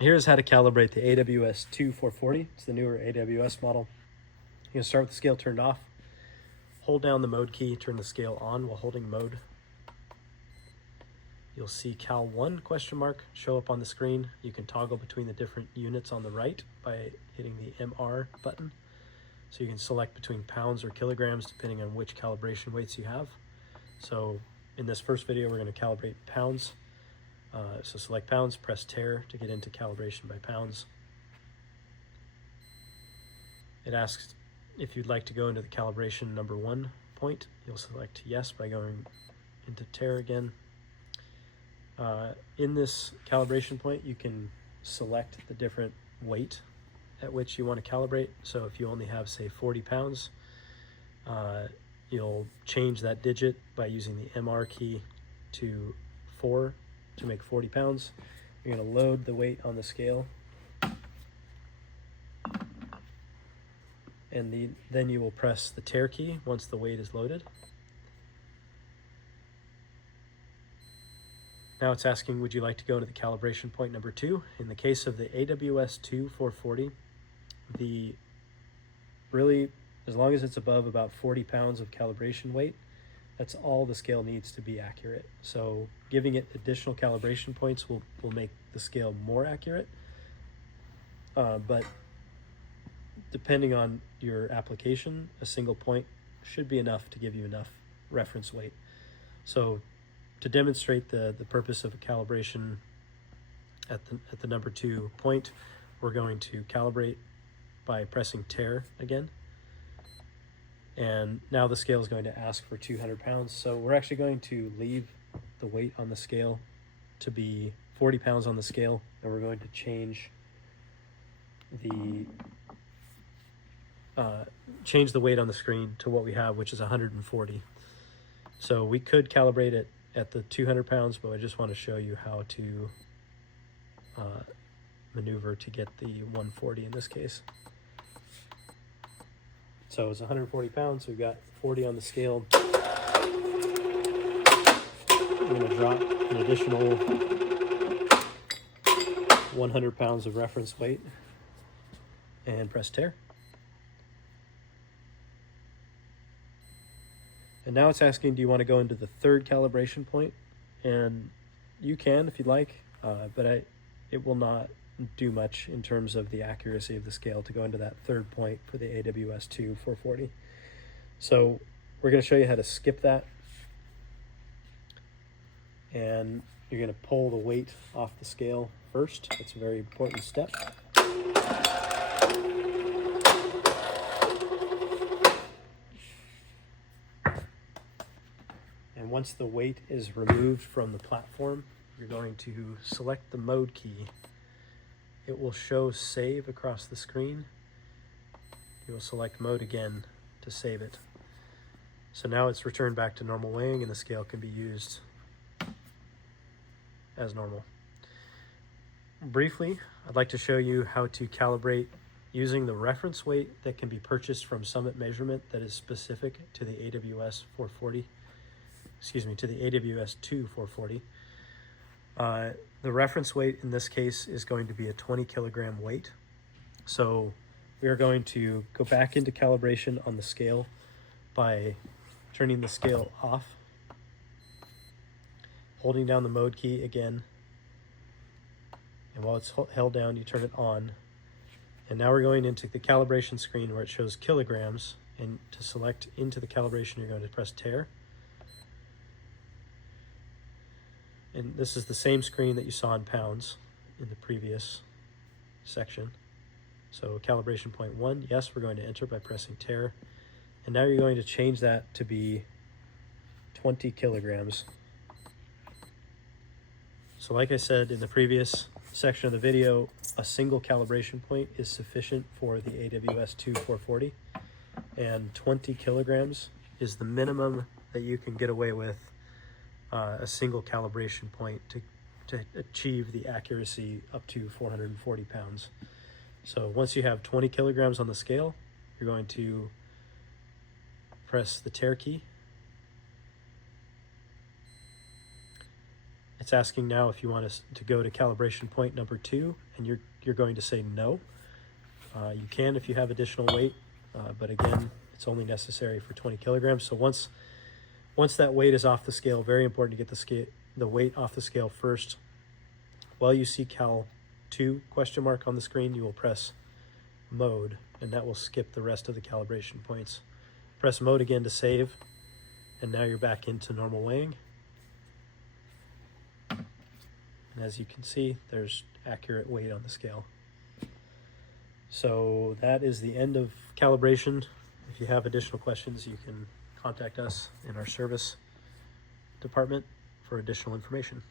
Here's how to calibrate the AWSII 440. It's the newer AWS model. You're going to start with the scale turned off. Hold down the mode key, turn the scale on while holding mode. You'll see Cal 1 question mark show up on the screen. You can toggle between the different units on the right by hitting the MR button. So you can select between pounds or kilograms depending on which calibration weights you have. So in this first video, we're going to calibrate pounds. So select pounds, press tare to get into calibration by pounds. It asks if you'd like to go into the calibration number 1 point. You'll select yes by going into tare again. In this calibration point, you can select the different weight at which you want to calibrate. So if you only have, say, 40 pounds, you'll change that digit by using the MR key to 4 to make 40 pounds. You're going to load the weight on the scale, and then you will press the tare key once the weight is loaded. Now it's asking, would you like to go into the calibration point number 2? In the case of the AWSII 440, as long as it's above about 40 pounds of calibration weight, that's all the scale needs to be accurate. So giving it additional calibration points will make the scale more accurate. But depending on your application, a single point should be enough to give you enough reference weight. So to demonstrate the purpose of a calibration at the number 2 point, we're going to calibrate by pressing tare again. And now the scale is going to ask for 200 pounds. So we're actually going to leave the weight on the scale to be 40 pounds on the scale, and we're going to change the weight on the screen to what we have, which is 140. So we could calibrate it at the 200 pounds, but I just want to show you how to maneuver to get the 140 in this case. So it's 140 pounds, so we've got 40 on the scale. We're going to drop an additional 100 pounds of reference weight and press tare. And now it's asking, do you want to go into the 3rd calibration point? And you can if you'd like, but it will not do much in terms of the accuracy of the scale to go into that 3rd point for the AWSII 440. So we're going to show you how to skip that. And you're going to pull the weight off the scale first. That's a very important step. And once the weight is removed from the platform, you're going to select the mode key. It will show save across the screen. You will select mode again to save it. So now it's returned back to normal weighing and the scale can be used as normal. Briefly, I'd like to show you how to calibrate using the reference weight that can be purchased from Summit Measurement that is specific to the AWS 440. To the AWSII 440. The reference weight in this case is going to be a 20 kilogram weight. So we are going to go back into calibration on the scale by turning the scale off, holding down the mode key again, and while it's held down, you turn it on. And now we're going into the calibration screen where it shows kilograms, and to select into the calibration, you're going to press tare. And this is the same screen that you saw in pounds in the previous section. So calibration point 1, yes, we're going to enter by pressing tare. And now you're going to change that to be 20 kilograms. So like I said in the previous section of the video, a single calibration point is sufficient for the AWSII 440. And 20 kilograms is the minimum that you can get away with a single calibration point to achieve the accuracy up to 440 pounds. So once you have 20 kilograms on the scale, you're going to press the tare key. It's asking now if you want us to go to calibration point number 2, and you're going to say no. You can if you have additional weight, but again, it's only necessary for 20 kilograms. So once that weight is off the scale, very important to get the weight off the scale first. While you see Cal 2 question mark on the screen, you will press mode, and that will skip the rest of the calibration points. Press mode again to save, and now you're back into normal weighing. And as you can see, there's accurate weight on the scale. So that is the end of calibration. If you have additional questions, you can contact us in our service department for additional information.